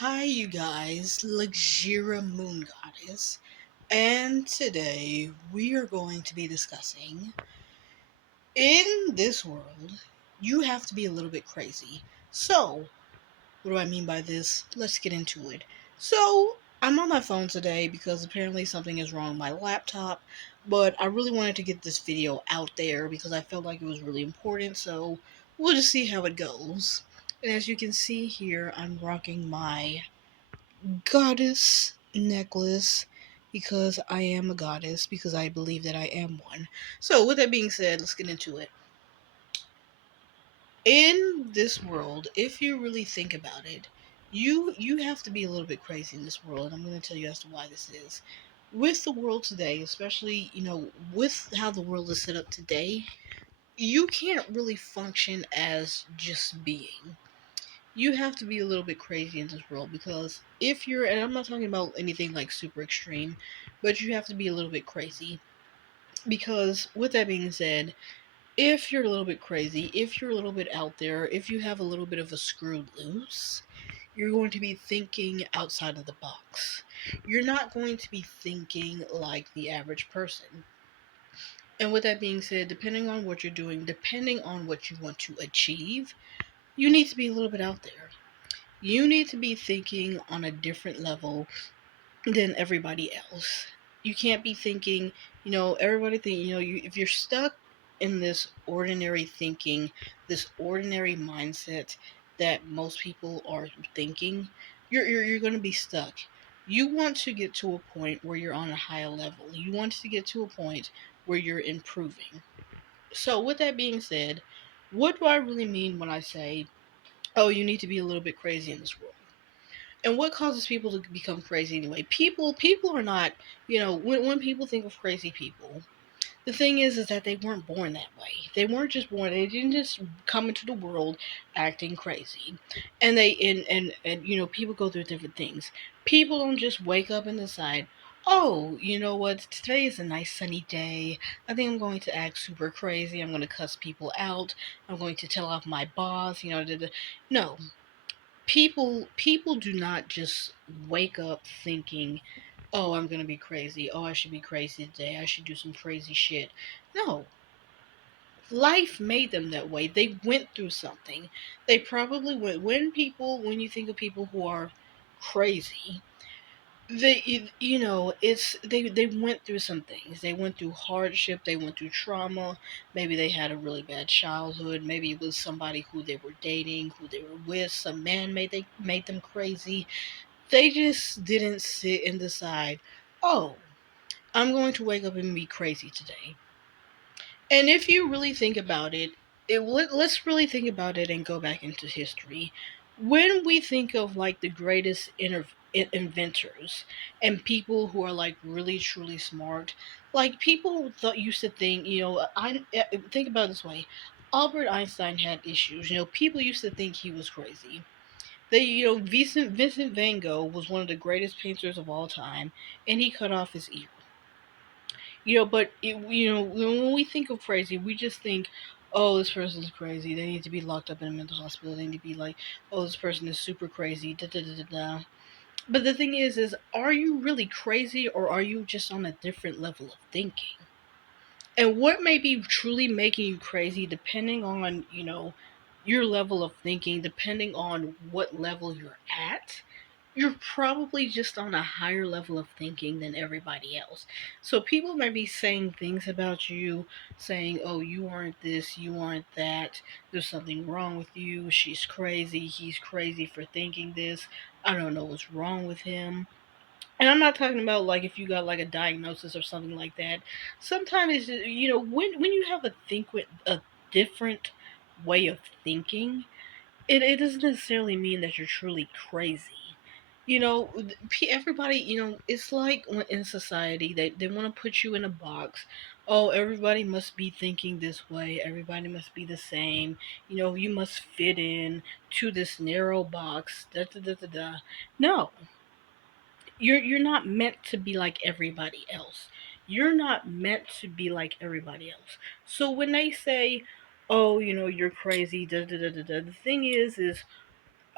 Hi, you guys, Luxira Moon Goddess, and today we are going to be discussing in this world, you have to be a little bit crazy. So, what do I mean by this? Let's get into it. So, I'm on my phone today because apparently something is wrong with my laptop, but I really wanted to get this video out there because I felt like it was really important, so we'll just see how it goes. And as you can see here, I'm rocking my goddess necklace because I am a goddess, because I believe that I am one. So, with that being said, let's get into it. In this world, if you really think about it, you have to be a little bit crazy in this world, and I'm going to tell you as to why this is. With the world today, especially, with how the world is set up today, you can't really function as just being. You have to be a little bit crazy in this world because if you're, and I'm not talking about anything like super extreme, but you have to be a little bit crazy. Because, with that being said, if you're a little bit crazy, if you're a little bit out there, if you have a little bit of a screw loose, you're going to be thinking outside of the box. You're not going to be thinking like the average person. And with that being said, depending on what you're doing, depending on what you want to achieve, you need to be a little bit out there. You need to be thinking on a different level than everybody else. You can't be thinking, everybody think, if you're stuck in this ordinary thinking, this ordinary mindset that most people are thinking, you're going to be stuck. You want to get to a point where you're on a higher level. You want to get to a point where you're improving. So, with that being said, what do I really mean when I say, oh, you need to be a little bit crazy in this world? And what causes people to become crazy anyway? People are not, when people think of crazy people, the thing is that they weren't born that way. They weren't just born. They didn't just come into the world acting crazy. And people go through different things. People don't just wake up and decide, oh, you know what? Today is a nice sunny day. I think I'm going to act super crazy. I'm going to cuss people out. I'm going to tell off my boss. No, people do not just wake up thinking, oh, I'm gonna be crazy, oh, I should be crazy today, I should do some crazy shit. No, life made them that way. They went through something. They probably went, when you think of people who are crazy, they went through some things. They went through hardship, they went through trauma. Maybe they had a really bad childhood. Maybe it was somebody who they were dating, who they were with, some man made them crazy. They just didn't sit and decide, oh, I'm going to wake up and be crazy today. And if you really think about it, let's really think about it and go back into history. When we think of like the greatest inventors and people who are like really truly smart, like people used to think, I think about it this way. Albert Einstein had issues. People used to think he was crazy. Vincent Van Gogh was one of the greatest painters of all time, and he cut off his ear. When we think of crazy, we just think, oh, this person's crazy. They need to be locked up in a mental hospital. They need to be like, oh, this person is super crazy. Da da da da da. But the thing is, are you really crazy, or are you just on a different level of thinking? And what may be truly making you crazy, depending on your level of thinking, depending on what level you're at, you're probably just on a higher level of thinking than everybody else. So people may be saying things about you, saying, oh, you aren't this, you aren't that, there's something wrong with you, she's crazy, he's crazy for thinking this, I don't know what's wrong with him. And I'm not talking about like if you got like a diagnosis or something like that. Sometimes it's when you have a different way of thinking, it doesn't necessarily mean that you're truly crazy. Everybody, it's like in society, they want to put you in a box. Oh, everybody must be thinking this way. Everybody must be the same. You must fit in to this narrow box. Da da da da da. No, you're not meant to be like everybody else. You're not meant to be like everybody else. So when they say, "Oh, you're crazy," da da da da da, the thing is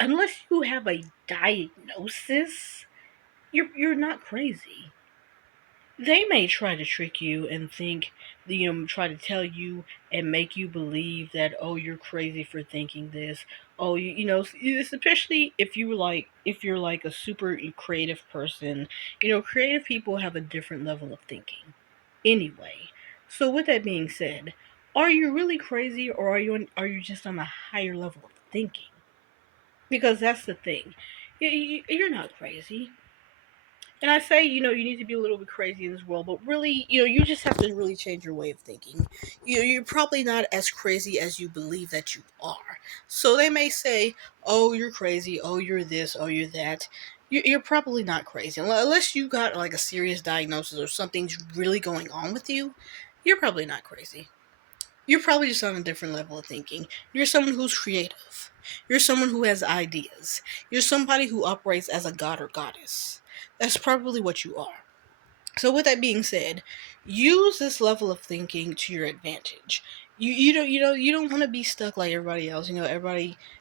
unless you have a diagnosis, you're not crazy. They may try to trick you and think, try to tell you and make you believe that, oh, you're crazy for thinking this. Oh, especially if you're like a super creative person. Creative people have a different level of thinking. Anyway, so with that being said, are you really crazy, or are you just on a higher level of thinking? Because that's the thing. You're not crazy. And I say, you need to be a little bit crazy in this world, but really, you just have to really change your way of thinking. You're probably not as crazy as you believe that you are. So they may say, oh, you're crazy, oh, you're this, oh, you're that. You're probably not crazy. Unless you got like a serious diagnosis or something's really going on with you, you're probably not crazy. You're probably just on a different level of thinking. You're someone who's creative. You're someone who has ideas. You're somebody who operates as a god or goddess. That's probably what you are. So with that being said, use this level of thinking to your advantage. You don't want to be stuck like everybody else.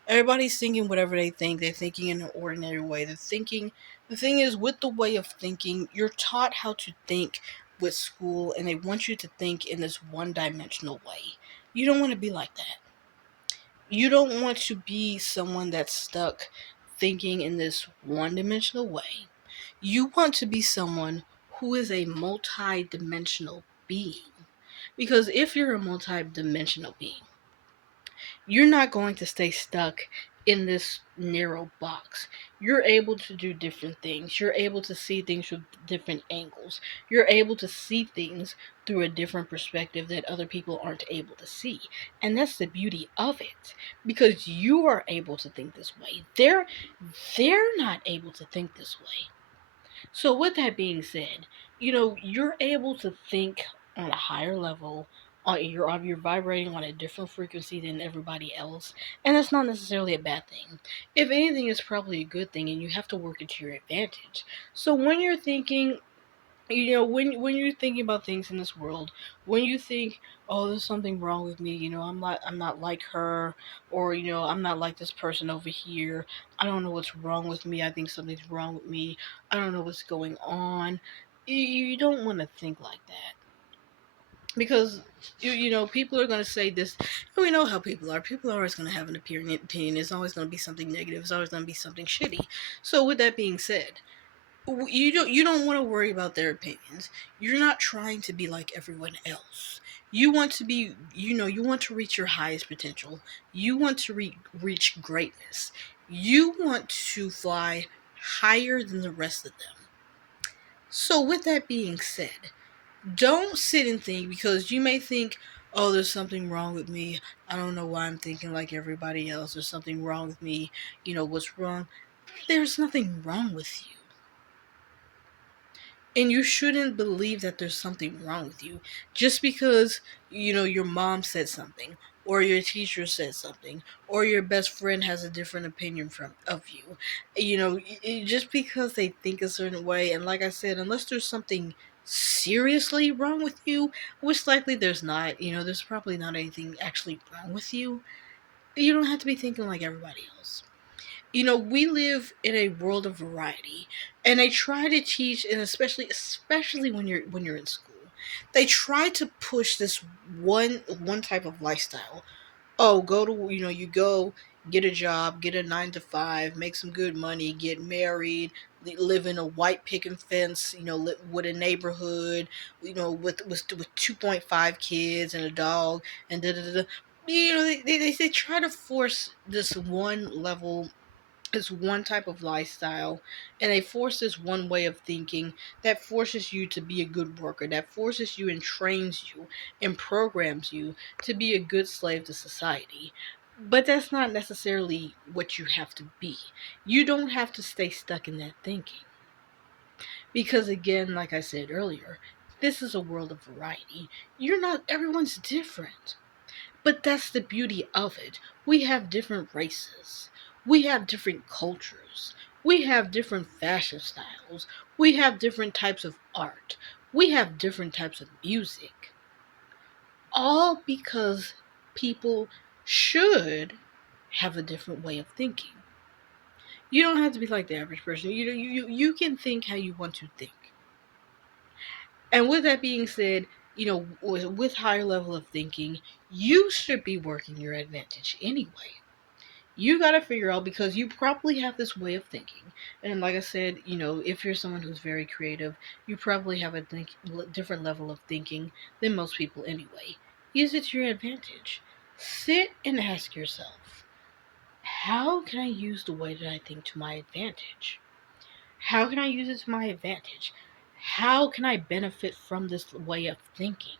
Everybody's thinking whatever they think. They're thinking in an ordinary way. The thing is, with the way of thinking, you're taught how to think with school, and they want you to think in this one-dimensional way. You don't want to be like that. You don't want to be someone that's stuck thinking in this one-dimensional way. You want to be someone who is a multi-dimensional being. Because if you're a multi-dimensional being, you're not going to stay stuck in this narrow box. You're able to do different things. You're able to see things from different angles. You're able to see things through a different perspective that other people aren't able to see. And that's the beauty of it. Because you are able to think this way. They're not able to think this way. So, with that being said, you're able to think on a higher level. You're vibrating on a different frequency than everybody else, and that's not necessarily a bad thing. If anything, it's probably a good thing, and you have to work it to your advantage. So when you're thinking, when you're thinking about things in this world, when you think, oh, there's something wrong with me, I'm not like her, or I'm not like this person over here. I don't know what's wrong with me. I think something's wrong with me. I don't know what's going on. You don't want to think like that, because people are going to say this. We know how people are. People are always going to have an opinion. It's always going to be something negative. It's always going to be something shitty. So with that being said, you don't want to worry about their opinions. You're not trying to be like everyone else. You want to be, you want to reach your highest potential. You want to reach greatness. You want to fly higher than the rest of them. So with that being said, don't sit and think, because you may think, oh, there's something wrong with me. I don't know why I'm thinking like everybody else. There's something wrong with me. What's wrong? There's nothing wrong with you. And you shouldn't believe that there's something wrong with you just because, your mom said something, or your teacher said something, or your best friend has a different opinion of you. Just because they think a certain way, and like I said, unless there's something seriously wrong with you, which likely there's not, there's probably not anything actually wrong with you. You don't have to be thinking like everybody else. We live in a world of variety, and they try to teach, and especially when you're in school, they try to push this one type of lifestyle. Oh, go to, you go get a job, get a 9 to 5, make some good money, get married, live in a white picket fence, live with a neighborhood, with 2.5 kids and a dog, and da da da. They try to force this one type of lifestyle, and they force this one way of thinking that forces you to be a good worker, that forces you and trains you and programs you to be a good slave to society. But that's not necessarily what you have to be. You don't have to stay stuck in that thinking, because again, like I said earlier, this is a world of variety. Everyone's different. But that's the beauty of it. We have different races. We have different cultures. We have different fashion styles. We have different types of art. We have different types of music. All because people should have a different way of thinking. You don't have to be like the average person. You can think how you want to think. And with that being said, with higher level of thinking, you should be working your advantage anyway. You got to figure out, because you probably have this way of thinking. And like I said, if you're someone who's very creative, you probably have a different level of thinking than most people anyway. Use it to your advantage. Sit and ask yourself, how can I use the way that I think to my advantage? How can I use it to my advantage? How can I benefit from this way of thinking?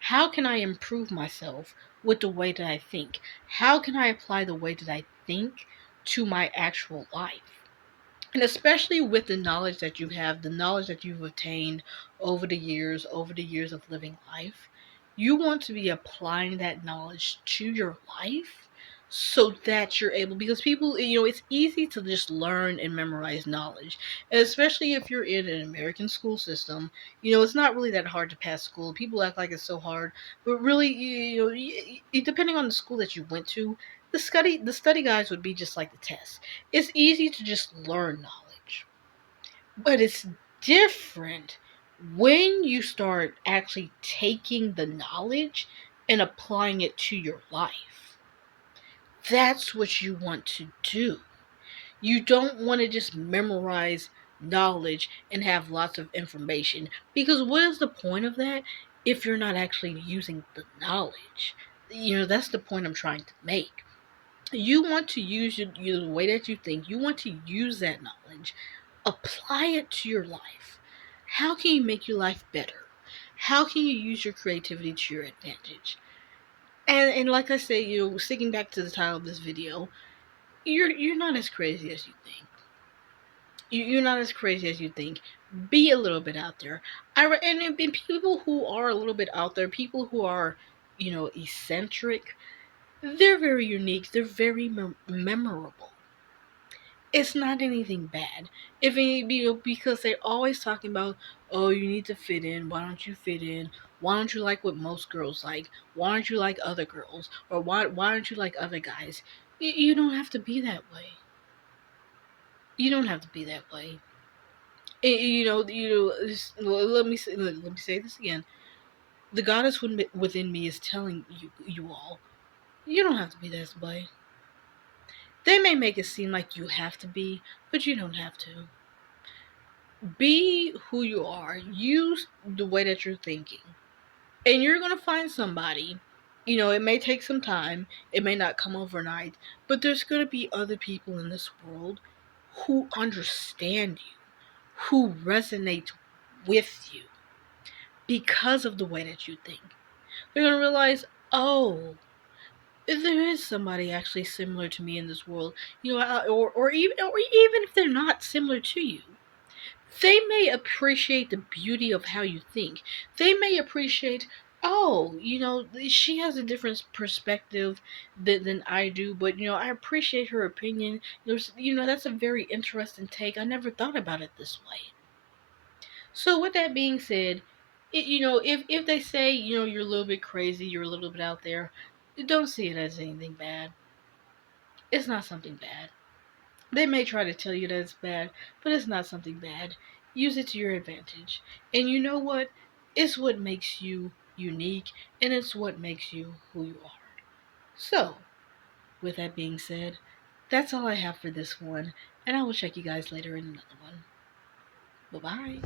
How can I improve myself with the way that I think? How can I apply the way that I think to my actual life? And especially with the knowledge that you have, the knowledge that you've obtained over the years of living life, you want to be applying that knowledge to your life so that you're able, because people, it's easy to just learn and memorize knowledge. And especially if you're in an American school system, it's not really that hard to pass school. People act like it's so hard, but really, depending on the school that you went to, the study guides would be just like the test. It's easy to just learn knowledge, but it's different when you start actually taking the knowledge and applying it to your life. That's what you want to do. You don't want to just memorize knowledge and have lots of information, because what is the point of that if you're not actually using the knowledge? That's the point I'm trying to make. You want to use the way that you think. You want to use that knowledge, apply it to your life. How can you make your life better? How can you use your creativity to your advantage? And like I say, sticking back to the title of this video, you're not as crazy as you think. You're not as crazy as you think. Be a little bit out there. And people who are a little bit out there, people who are, eccentric, they're very unique. They're very memorable. It's not anything bad. If because they're always talking about, oh, you need to fit in. Why don't you fit in? Why don't you like what most girls like? Why don't you like other girls? Or why don't you like other guys? You don't have to be that way. You don't have to be that way. Let me say this again. The goddess within me is telling you all, you don't have to be this way. They may make it seem like you have to be, but you don't have to. Be who you are. Use the way that you're thinking. And you're going to find somebody. It may take some time. It may not come overnight. But there's going to be other people in this world who understand you, who resonate with you because of the way that you think. They're going to realize, oh, there is somebody actually similar to me in this world. Or even if they're not similar to you, they may appreciate the beauty of how you think. They may appreciate, oh, she has a different perspective than I do, but I appreciate her opinion. That's a very interesting take. I never thought about it this way. So with that being said, if they say, you're a little bit crazy, you're a little bit out there, don't see it as anything bad. It's not something bad. They may try to tell you that it's bad, but it's not something bad. Use it to your advantage. And you know what? It's what makes you unique, and it's what makes you who you are. So, with that being said, that's all I have for this one, and I will check you guys later in another one. Bye bye.